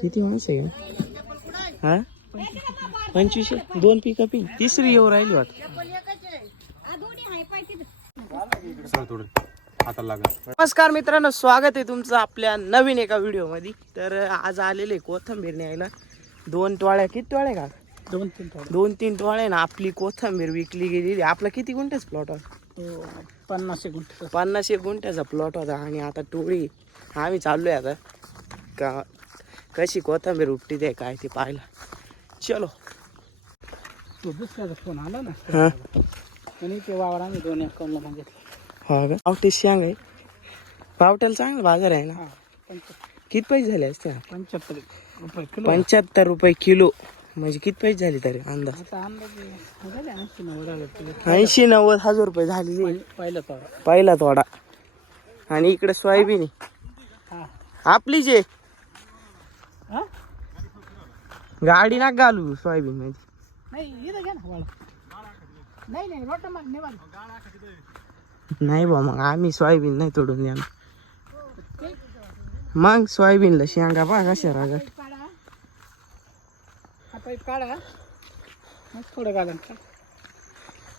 किती माणसं आहे का? हा? पंचवीसशे दोन पिकं पी तिसरी येऊ राहिली वाट नमस्कार मित्रांनो स्वागत आहे तुमचं आपल्या नवीन एका व्हिडिओमध्ये तर आज आलेले कोथंबीर न्यायला. दोन टोळ्या किती टोळ्या का? दोन तीन दोन तीन टोळ्या ना आपली कोथंबीर विकली गेलेली आपला किती गुंठ्याच प्लॉट होता पन्नास एक गुंठ पन्नास एक गुंठ्याचा प्लॉट होता आणि आता टोळी आम्ही चाललोय आता. का कशी कोथंबीर उपटी दे काय ते पाहायला चलो. तो दुसऱ्याचा फोन आला ना. आणि ते वावर आम्ही दोन मागितलं हा का? पावटे शेंग आहे. पावट्याला चांगला बाजार आहे ना. किती पैसे झाले असते? पंच्याहत्तर रुपये किलो. पंच्याहत्तर रुपये किलो. म्हणजे किती पैसे झाले तरी अंदाज? आता अंदाजे झाले ऐंशी नव्वद आले ते ऐंशी नव्वद हजार रुपये झालेली पहिलं- तोडा. आणि इकडे सोयाबीन आहे. हा. आपली जे. हा? गाडी ना घालू सोयाबीन मध्ये. नाही इथं घ्या ना वाळ. नाही नाही रोटा माग निवाल नाही बा मग आम्ही सोयाबीन नाही तोडून देणार. मग सोयाबीनला शेंगा बा कशा रागा काढा हा पाईप काढा मग थोडं घाला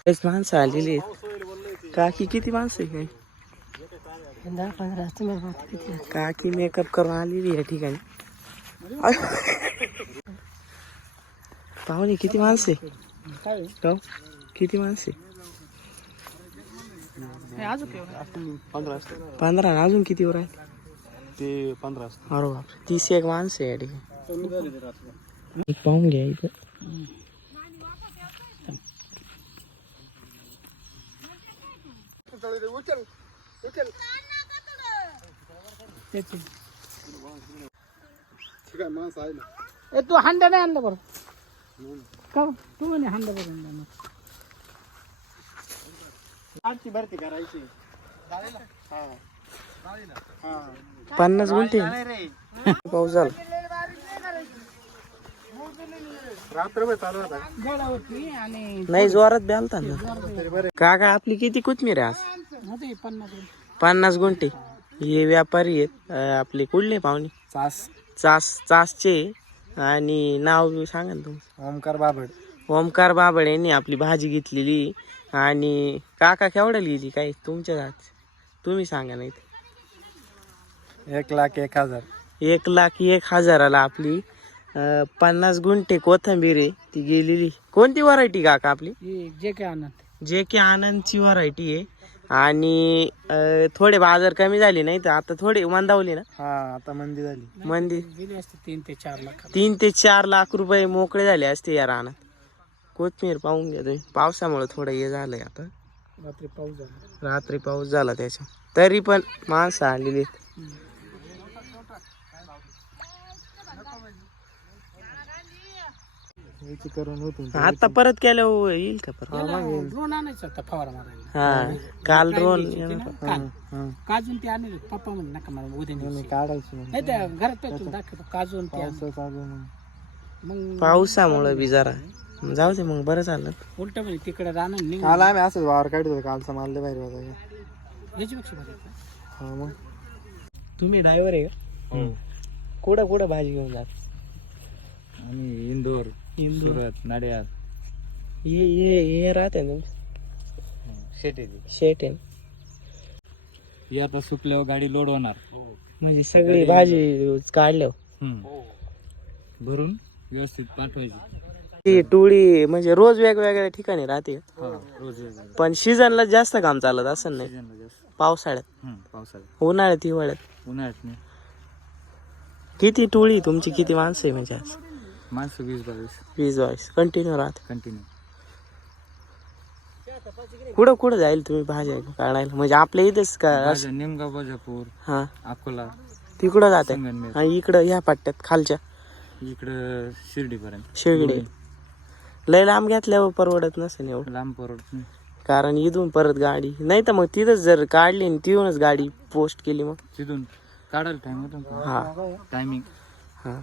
तेच माणसं आलेली आहेत काकी किती माणसं आहे काय दहा पंधरा तुम्ही किती काकी मेकअप करून आलेली या ठिकाणी पाहुणे किती माणसं आहे काय राव किती माणसं आहे नाही अजून केवढं पंधरा पंधरा आणि अजून किती वर आहे ते पंधरा अरे बापरे तीस एक माणसं आहे या ठिकाणी पाहून घ्या इथं ए तू हांडा नाही आणलं बरं. का बरं? तू म्हणे हांडा बरं आजची भरती करायची. पन्नास गुंठे. पाऊस झाला. रात्रभर चालू होता गडावरती आणि नाही जोरात ब्यालता ना. काका आपली किती कोथमीर आहे आज? होते पन्नास रुपये. पन्नास गुंठे. हे व्यापारी आहेत अं, आपले कुठले पाहुणे. चास. चास चासचे. आणि नाव बी सांगा ना तुमचं ओमकार बाबड. ओमकार बाबड यांनी आपली भाजी घेतलेली. आणि काका केवढ्याला गेली काय? तुमच्या हात तुम्ही सांगा नाही. एक लाख एक हजार. एक लाख एक हजाराला आपली पन्नास गुंठे कोथंबीर आहे ती गेलेली. कोणती व्हरायटी काका आपली? जे काय आनंद. जे की आनंदची व्हरायटी आहे. आणि अं, थोडे बाजार कमी झाले नाही तर आता थोडे मंदावले ना? हा आता मंदी झाली. मंदी. असते तीन ते चार लाख तीन ते चार लाख रुपये मोकळे झाले असते या रानात. कोथमीर पाहून घ्या तुम्ही. पावसामुळे थोडं हे झालंय आता. रात्री पाऊस झाला. रात्री पाऊस झाला त्याच्या. तरी पण माणसं आलेली आहेत. याची करून होती आता परत केल्यावर येईल का परत? ड्रोन आणायचं आता फवारा मारायला. हा काल ड्रोन काल. काजून ते आणले पप्पा म्हणे नका मला उद्या. काढायची नाही त्या घरात पेटून दाखवतो काजून ते आणलं. पावसाचं चालू मग मग पावसामुळे बी जरा. जाऊ दे मग बरं झालं. उलट म्हणजे तिकडे राहणार नाही काल आम्ही असंच वावर काढत होतो कालचा माल लय बाहेर होता. याच्यापेक्षा बरं हा मग? तुम्ही ड्रायव्हर आहे का? कुठं कुठं भाजी घेऊन जात? आणि इंदोर इंदूर. सुरत हे हे हे राहते ना शेट शेट आहे ना. ही आता सुकल्यावर गाडी लोड होणार म्हणजे सगळी भाजी काढल्यावर. भरून व्यवस्थित पाठवायची. ती टोळी म्हणजे रोज वेगवेगळ्या ठिकाणी राहते. हा रोज पण सीझनला जास्त काम चालत असं नाही जास्त. पावसाळ्यात. पावसाळ्यात. उन्हाळ्यात हिवाळ्यात. उन्हाळ्यात नाही. किती टोळी तुमची किती माणसं आहे म्हणजे आज? माणसं वीस बावीस. वीस बावीस. कंटिन्यू राहत. कंटिन्यू कुठं कुठं जाईल तुम्ही भाज्या काढायला? म्हणजे आपल्या इथेच का? निमगाव बजापूर हा. अकोला तिकडं जाते. संगमनेर हा इकडं ह्या पट्ट्यात खालच्या. इकडं शिर्डीपर्यंत. शेगडे लय लांब घेतल्यावर परवडत नसेल एवढं. लांब परवडत नाही. कारण इथून परत गाडी. नाही तर मग तिथंच जर काढली आणि तिथूनच गाडी पोस्ट केली मग. तिथून काढायला टाइम होतो हा. टायमिंग हा.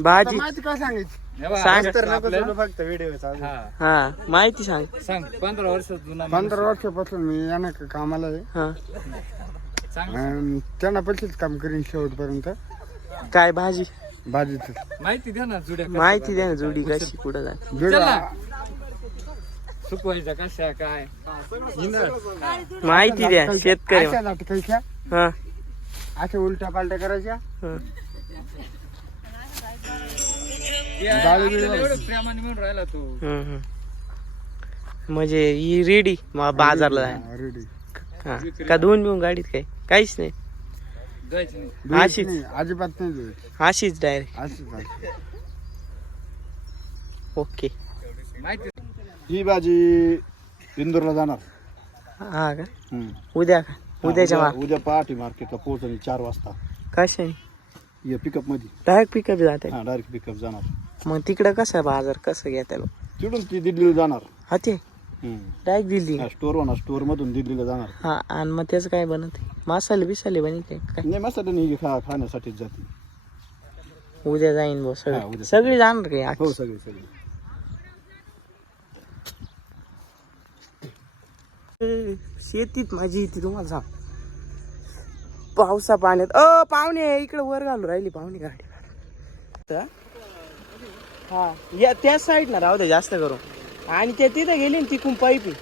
भाजी. माहिती काय सांगायची? सांग. फक्त व्हिडिओ हा. माहिती सांग. सांग पंधरा वर्ष जुना पंधरा वर्षापासून मी यानं कामाला आहे. हा. अन त्यांना पैसेच काम करीन शेवटपर्यंत. काय भाजी? भाजीच. माहिती द्या ना जुड्या माहिती द्या ना जोडी कशी कुठं जाते. चला. सुकवायच्या कशा काय? माहिती द्या शेतकरी. अशा हा. अशा उलट्या पालट्या करायच्या? हा. डाळी बिळी एवढं प्रेमाने म्हणून राहिला तू. हम्म, हम्म. म्हणजे ही रेडी बाजारला जाय रेडी. हा. का दोन बिऊन गाडीत काय? काहीच नाही. जायचं नाही. अशीच. नाही अजिबात नाही देत अशीच डायरेक्ट अशीच आहे. ओके. माहिती ही भाजी इंदूरला जाणार. हा का? हम्म. उद्या का? उद्याच्या उद्या मा उद्या पहाटे मार्केटला पोहोचणी चार वाजता. कशाने? ये पिकअपमध्ये. डायरेक्ट पिकअप जाते. हा डायरेक्ट पिकअप जाणार. मग तिकडं कसं आहे बाजार कसं घ्या त्याला तिकडून ती दिल्लीला जाणार. हा ते? हम्म. डायरेक्ट दिल्ली. स्टोर होणार स्टोर मधून दिल्लीला जाणार. हा आणि मग त्याचं काय बनत? मसाले बिसाले बनते काय? नाही मसाले नाही खा खाण्यासाठीच जाते. उद्या जाईन भाऊ हा, सगळे उद्या. सगळी जाणार काय हो सगळे सगळे. शेतीत माझी ती तुम्हाला सांग. पावसा पाण्यात. अ पाहुणे इकडे वर घालून राहिली पाहुणे गाडी. हा या त्याच साईड ना राहू दे जास्त करून. आणि ते तिथे गेली ना तिकून पाईपी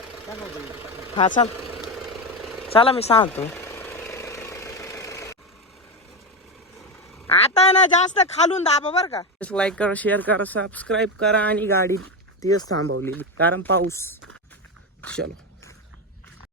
हा चाल. चला मी सांगतो. आता ना जास्त खालून दाबा बर का. लाईक करा शेअर करा सबस्क्राईब करा आणि गाडी तीच थांबवलेली. कारण पाऊस. चलो.